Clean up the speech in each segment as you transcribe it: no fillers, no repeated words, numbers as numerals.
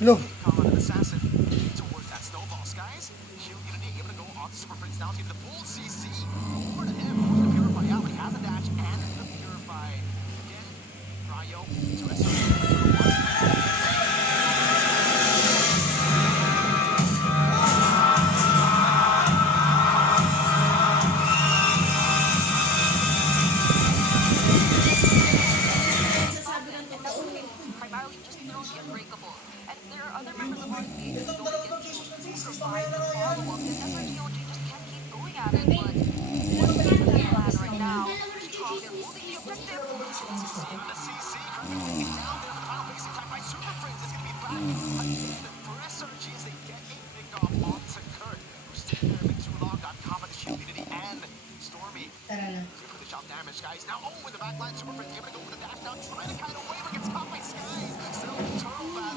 Lo.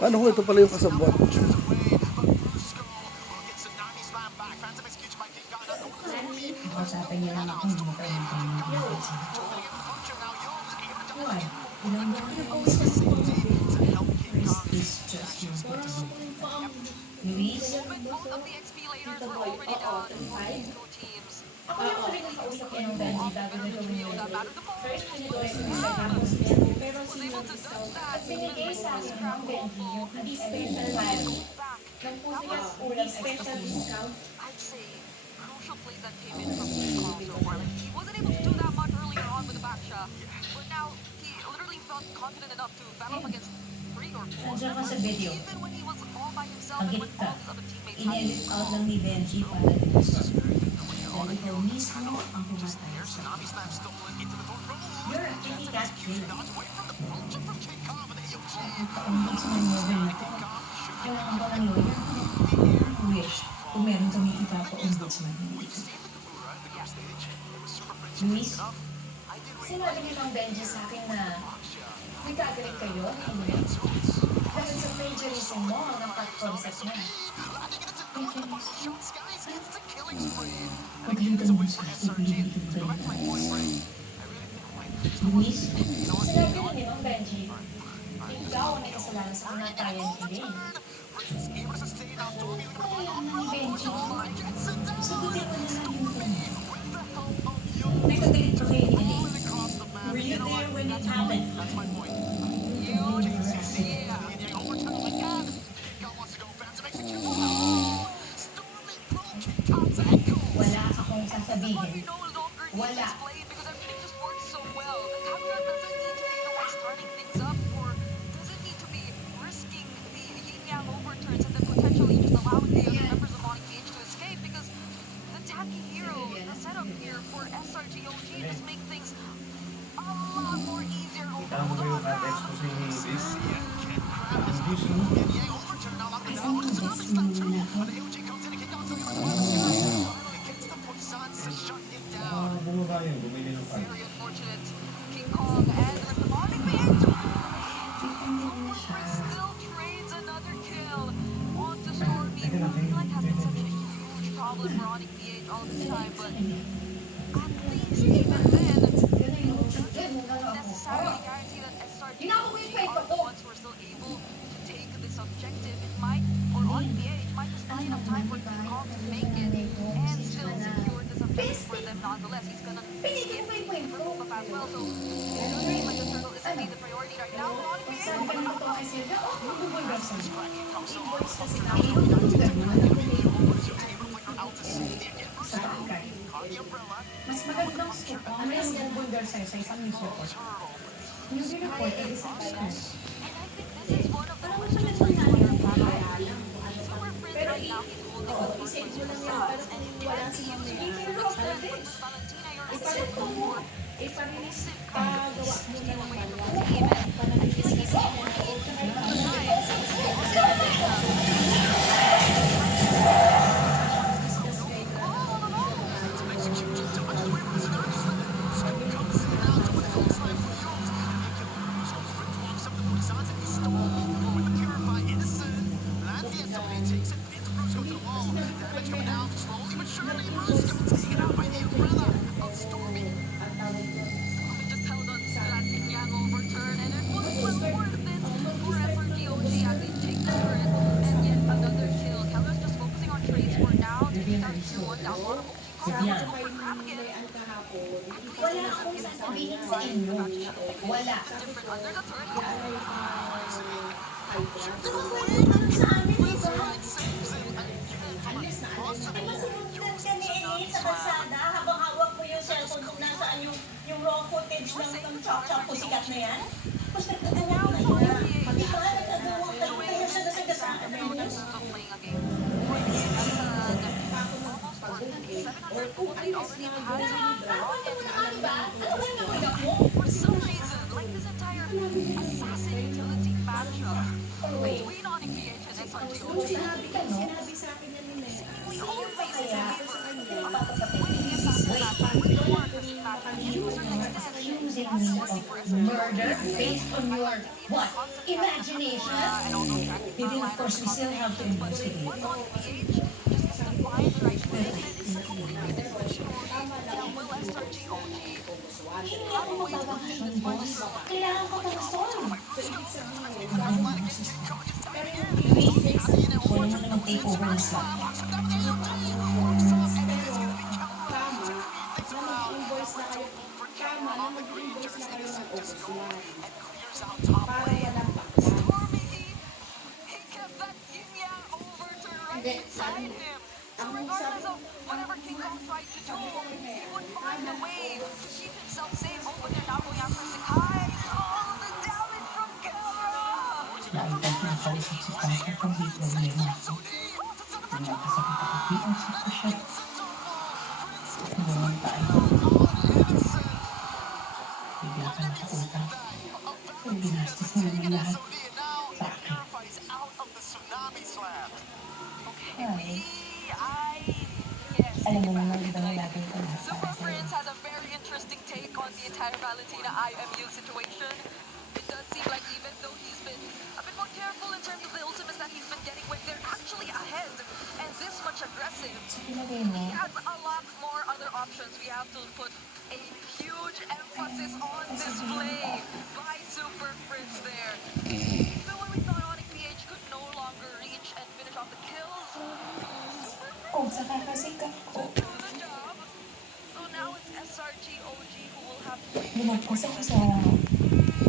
Paano ko ito pala yung kasabwat? Kausapin niya lang ako, hindi mo pa yung Luis? Ako yung rin ang kausap ko ng Benji bago na gawin yun. First, pinag-uwi ko sa campus Benji, pero senior discount. At binigay sa akin ng Benji yung hindi special file. Nang po sila ulang special discount. Nandiyan ka sa video. Pagit ka. In-edit out lang ni Benji para dito. Dahil ikaw mismo ang pumatay sa You're a kitty cat killer. Ang ombudsman novel na to. Kailangan ba ng lawyer? Wish, kung meron kami ipapa-ombudsman. Luis, sinabi niyo ng Benji sa akin na may gagawin kayo, hindi? Dahil sa plagiarism mo ang napag-concept niya. Paghintan mo sa paghintan mo ba yun? Luis, sinabi mo ni Mang Benji, ikaw ang may kasalanan sa kamatayan ni Elaine. Kailangan ni Benji, sagutin mo na lang yung tanong. Nagkagalit pa kayo ni Elaine. Were you there when it happened? Wala akong sasabihin. Wala. problem for OnicPH all this time, but at least even then, it doesn't necessarily guarantee that SRGOG are the ones who are still able to take this objective. It might, or OnicPH might just buy enough time for King Kong to make it and still secure this objective for them nonetheless. He's gonna skip the triple buff as well, so it does seem like the turtle is indeed the priority right now for OnicPH. Mas magandang scoop ang may bundle sa'yo sa isang news report. News report ay isang finance. And I think this is one of the questions for Super Prince right now. He's holding the first place for the sides, and it can be used to extend what Valentina you're looking for. Exclusive cards to steal away from the team, and I feel like he's just held on to that Yang overturn, and it was well worth it for SRGOG as they take the turret and get another kill. Keller's just focusing on trades for now to get that tier 1 down on King Kong for grab again. Wala akong sasabihin sa inyo. Wala. Different under the turret. Ano sa amin, di ba? Ay, masunod ka ni Ellie sa kalsada habang hawak mo yung cellphone kung nasaan yung raw footage ng chop-chop po sikat na yan. Tapos nagkagawa na yun. Di ba? Nagkagawa kayo kaya siya nasagasaan na yun. Playing a game. Almost 107 already had for some reason, like this entire assassin utility matchup between OnicPH and SRGOG. Sinabi sa akin na nila yan. We always favor winning the assassin matchup with the war matchup. To a certain extent, it has been working for SRGOG. Murder based on your, what, imagination? And also Then of course we still have to investigate. What OnicPH just has to find the right fit, and it's a completely different story. Now, will SRGOG have a way to win this one? Kailangan ko ng storm. Wala mo naman take over ng slot. Invoice na kayo. Tama na mag-invoice na kayo ng overslot. Para walang bakla. Stormy, he kept that yin-yang overturn right inside him. So regardless of whatever King Kong tried to do, he would find a way to keep himself safe. Oh, but they're now going after Sakai. Oh, the damage from Kara! Naibag na kausap si Pastor kung di problema ako. Nagkasakit ako bilang sitwasyon. Ngayon tayo. Bigla ka nakautang. Kung ginastos mo naman lahat sa akin. Ay, Yes. alam mo naman iba na lagay ko lahat Super para sa'yo. Prince has a very interesting take on the entire Valentina IMU situation. It does seem like even though he's been a bit more careful in terms of the ultimates that he's been getting with, they're actually ahead and this much aggressive. So pinagay mo, He has a lot more other options. We have to put a huge emphasis on this play by Super Prince there. Even when we thought OnicPH could no longer reach and finish off the kills, Super kung sa kakasikat ko, Prince do the job. So now it's SRGOG who will have to lumagpas ako sa...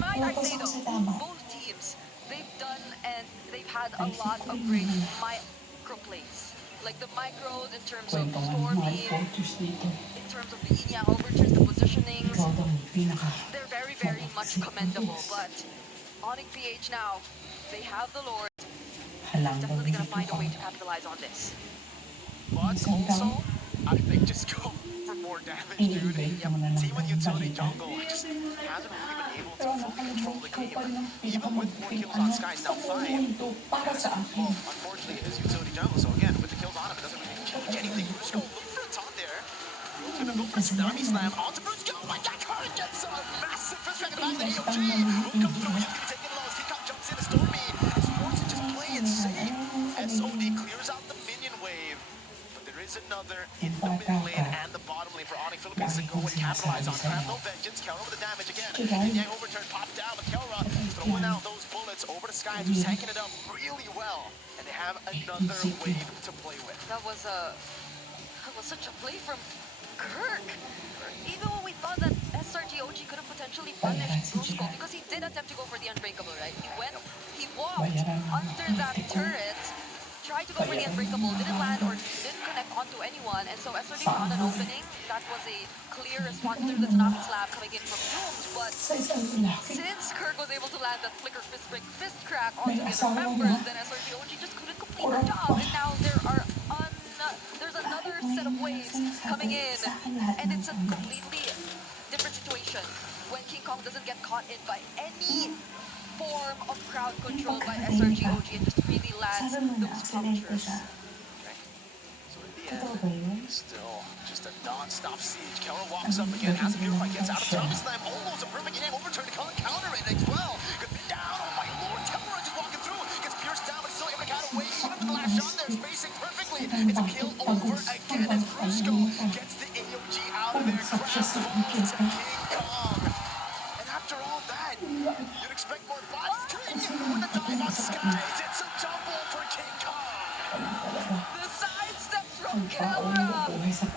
Might I Lumagpas say ako sa though, tama. both teams, they've done and they've had a lot of great micro plays. Like the micros in terms of Kwento nga ng mga Stormy, reporters dito. in terms of the yin-yang overtures, the positionings. Ikaw daw ang pinaka... They're very, very much commendable. But OnicPH now, they have the Lord. Halang daw Definitely dito gonna find a ka. way to capitalize on this. But Isang also, tao, I think just go for more damage, dude. i-invade mo na lang Team with ng utility balita. jungle just hasn't really been able to Pero fully control nakalimutan the ko pa game. ng Even with 4 kills on Sky, sa now buong 5. mundo para sa akin. Well, unfortunately, it is utility jungle, so again, with the kills on him, it doesn't really change anything. Brusco looking for the top there. He's gonna go for a tsunami slam onto Brusco. Oh my god, Curry gets a massive first strike in the back of the AOG. Will come through, he's gonna take it low. He jumps in, Stormy. Sports just play it safe. SOD clears out the minion wave. But there is is another in the mid lane and the bottom lane for Onyx Philippines to go and capitalize on. Crab no vengeance, Kelra with the damage again. Yang overturn, popped down, but Kelra throwing out those bullets over to Skies, who's tanking it up really well. And they have another wave to play with. That was such a play from Kirk. Even when we thought that SRGOG could have potentially punished Brusco because he did attempt to go for the unbreakable, right? He walked under that turret, tried to go for the unbreakable, didn't land or didn't connect onto anyone, and so SRG found an opening. That was a clear response to the Tsunami Slap coming in from Dooms, but since Kirk was able to land that flicker fist crack onto the other members, then SRGOG just couldn't complete the job, and now there's another set of waves coming in, and it's a completely different situation when King Kong doesn't get caught in by any form of crowd control by SRGOG and just really lands those closures. So in the end, still just a non-stop siege. Kelra walks up again, has a purify, gets out of Tsunami Slam, almost a perfect game, overturn to counter it as well. Good bit down, oh my lord, Kelra just walking through, gets pierced down, but still able to get away, even with the last shot there, spacing perfectly. It's a kill over again as Brusco gets the AOG out of there, Crab falls to King Kong. And after all that, you'd expect more bodies. King with the dive on Skies, it's a double for King Kong. The sidesteps from Kelra,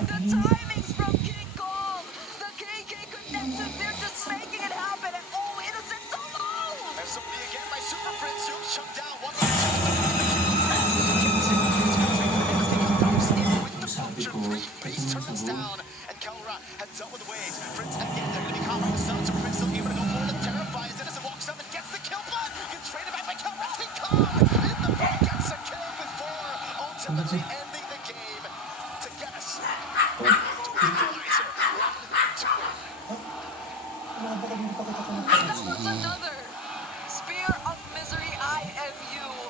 the timings from King Kong, the KK connection, they're just making it happen, and oh, innocent solo! SOB again by Super Prince, he'll shut down one last shot. Base turns down, and Kelra has dealt with the waves. Prince again, they're going to be caught by the sun. Super Prince still able to go for it, terrifies. Innocent walks up and gets the kill, but gets traded back by Kelra. King Kong in the back gets a kill before ultimately ending the game to get us to equalizer. 1-2. That was another Spear of Misery IFU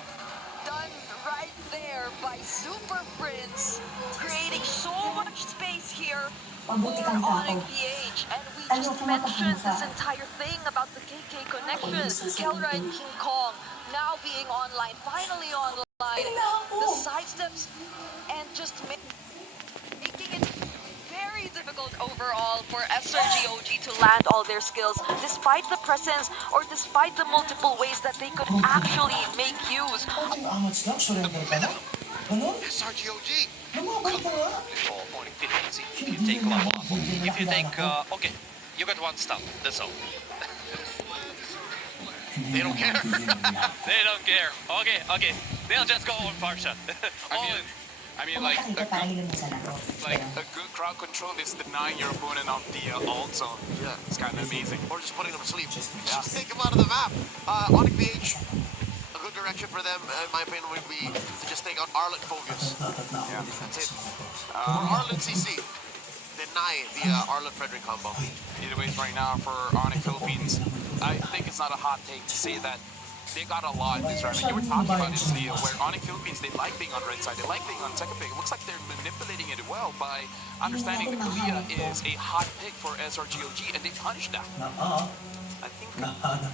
done right there by Super Prince, creating so much space here for OnicPH. And we just mentioned this entire thing about the KK connection, Kelra and King Kong now being online, finally online. The sidesteps and just making it very difficult overall for SRGOG to land all their skills, despite the presence or despite the multiple ways that they could actually make use. SRGOG. If you take one, if you take, okay, you got one stop, that's all. They don't care. They don't care. Okay, they'll just go on partial. I mean, like a good crowd control is denying your opponent of the ult, so Yeah. it's kind of amazing. Or just putting them to sleep. Just take them out of the map. OnicPH, a good direction for them, in my opinion, would be to just take out Arlet Focus. Yeah. That's it. Arlet CC. Deny the Arlet Frederick combo. Either ways, right now for Onyx Philippines, I think it's not a hot take to say that they got a lot in this round. And you were talking about this, Leo, where Onyx Philippines, they like being on right side, they like being on second pick. It looks like they're manipulating it well by understanding that Kalia is a hot pick for SRGOG, and they punish that. I think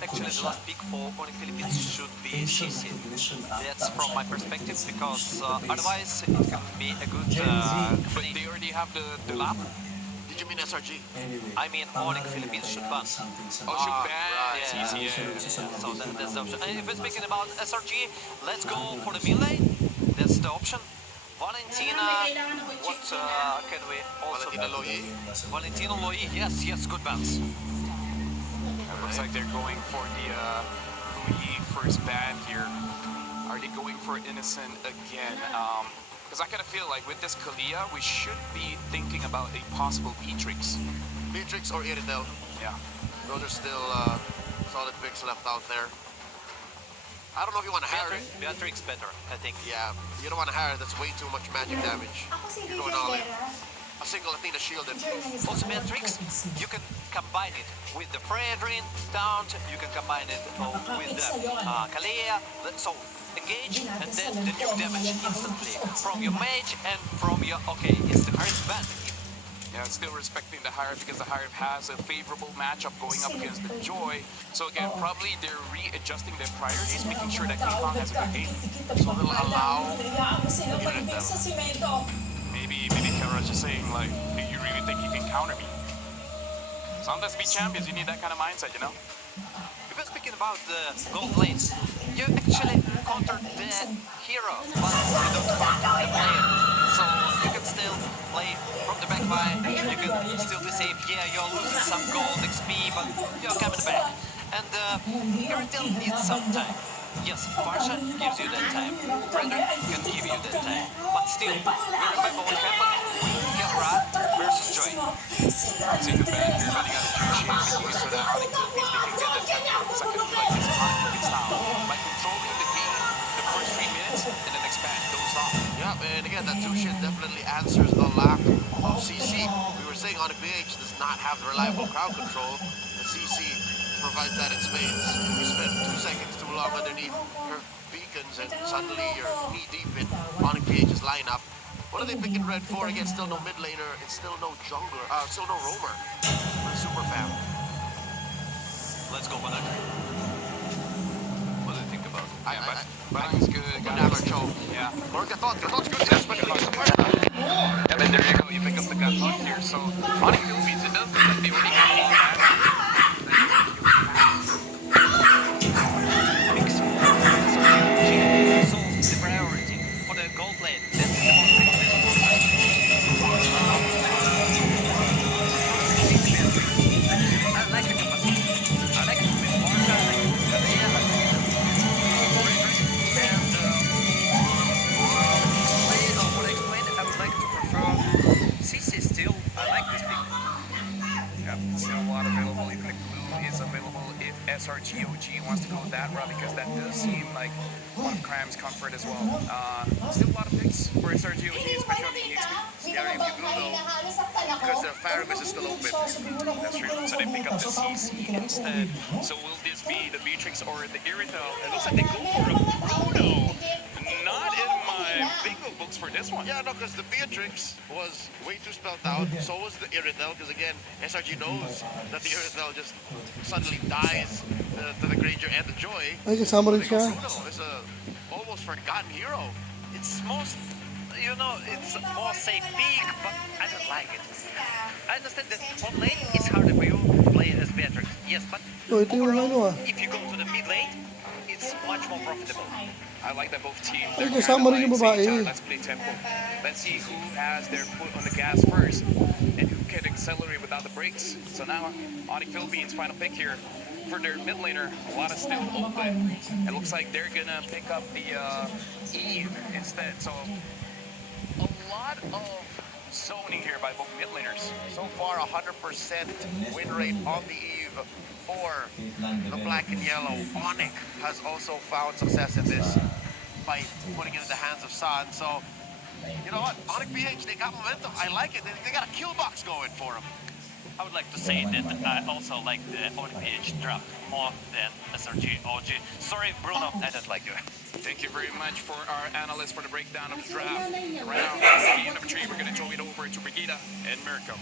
actually the last pick for Onyx Philippines should be CC. That's from my perspective, because otherwise it can be a good But they already have the lap. Did you mean SRG? I mean Onyx Philippines should ban. Oh, should ban. Yeah, Easy, so that's the option. And if we're speaking about SRG, let's go for the mid lane. That's the option. Valentina, what can we also Valentina Loyi. Valentino Loi, yes, good bans. Looks like they're going for the Louis first ban here. Are they going for Innocent again? Because I kind of feel like with this Kalia, we should be thinking about a possible Beatrix. Beatrix or Iritel. Yeah. Those are still solid picks left out there. I don't know if you want to Harry. Beatrix better, I think. Yeah, you don't want to Harry. That's way too much magic damage. Ako si You're going all in. A single Athena shield and Also Beatrix, you can combine it with the Fredrin, Daunt, you can combine it with the Kalia, so engage and then the nuke damage instantly from your mage and from your, okay, it's the Harith band. Yeah, still respecting the Hireth because the Hireth has a favorable matchup going up against the Joy. So again, probably they're readjusting their priorities, making sure that King Kong has a good game. So they'll allow maybe like, do you really think you can counter me? Sometimes to be champions, you need that kind of mindset, you know? If we're speaking about the gold lanes, you actually countered the hero, but you don't counter the player. So you can still play from the back line, you can still be safe. Yeah, you're losing some gold XP, but you're coming back. And Irritel needs some time. Yes, Farsha gives you that time. Frederick can give you that time. But still, we remember what happened with Kelra versus Joy. It's even bad here, running out of juice here, making it so that Onyx Philippines, they can get that 10 here. Because I can feel like this is Onyx Philippines style. By controlling the game the first 3 minutes and then expand, don't stop. Yeah, and again, that Zushin definitely answers the lack of CC. We were saying OnicPH does not have the reliable crowd control. The CC provides that in spades. You spend 2 seconds too long underneath her beacons and suddenly you're knee deep in OnicPH's lineup. What are they picking red for? Again, still no mid laner. It's still no jungler. Still no roamer. For Super Fam. Let's go, Banak. What do you think about it? Banak is good, Banana choke. Yeah. Or Gathot's good too, especially against the fire. And then there you go, you pick up the gun hunt here. So, Onyx Philippines, it does look like they already have all that. So the priority for the gold lane, that's the most critical. I like the capacity. I like it with Marta, I like it with Kalea, I like it with Frederick. And what I explained, I would like to prefer CC still. I like this pick. Yeah, still a lot available. Even the glue is available if SRGOG wants to go that route, because that does seem like one of Cram's comfort as well. Still a lot of picks for SRGOG, especially on the EXP. Yeah, if you glue though, because their Faramis is still open. That's true. So they pick up the CC instead. So will this be the Beatrix or the Irrital? It looks like they go for a Bruno. Not in my bingo books for this one. Yeah, no, because the Beatrix was way too spelled out. So was the Irritel, because again, SRG knows that the Irritel just suddenly dies to the Granger and the Joy. Ay, kasama rin siya. Bruno is a almost forgotten hero. It's most, it's more safe pick, but I don't like it. I understand that on lane it's harder for you to play as Beatrix. Yes, but Oh, ito yung ano overall, if you go to the mid lane, it's much more profitable. I like that both teams Ay, are kasama rin kinda yung like saying, babae. let's play tempo. Let's see who has their foot on the gas first and who can accelerate without the brakes. So now, Onyx Philippines final pick here for their mid laner. A lot is still open. It looks like they're gonna pick up the Eve instead. So a lot of zoning here by both mid laners. So far, 100% win rate on the Eve for the black and yellow. Onyx has also found success in this by putting it in the hands of San. So, you know what? OnicPH, they got momentum. I like it. They got a kill box going for them. I would like to say that I also like the OnicPH draft more than SRG OG. Sorry, Bruno, I don't like you. Thank you very much for our analyst for the breakdown of the draft. Round game number 3, we're gonna throw it over to Brigida and Mirko.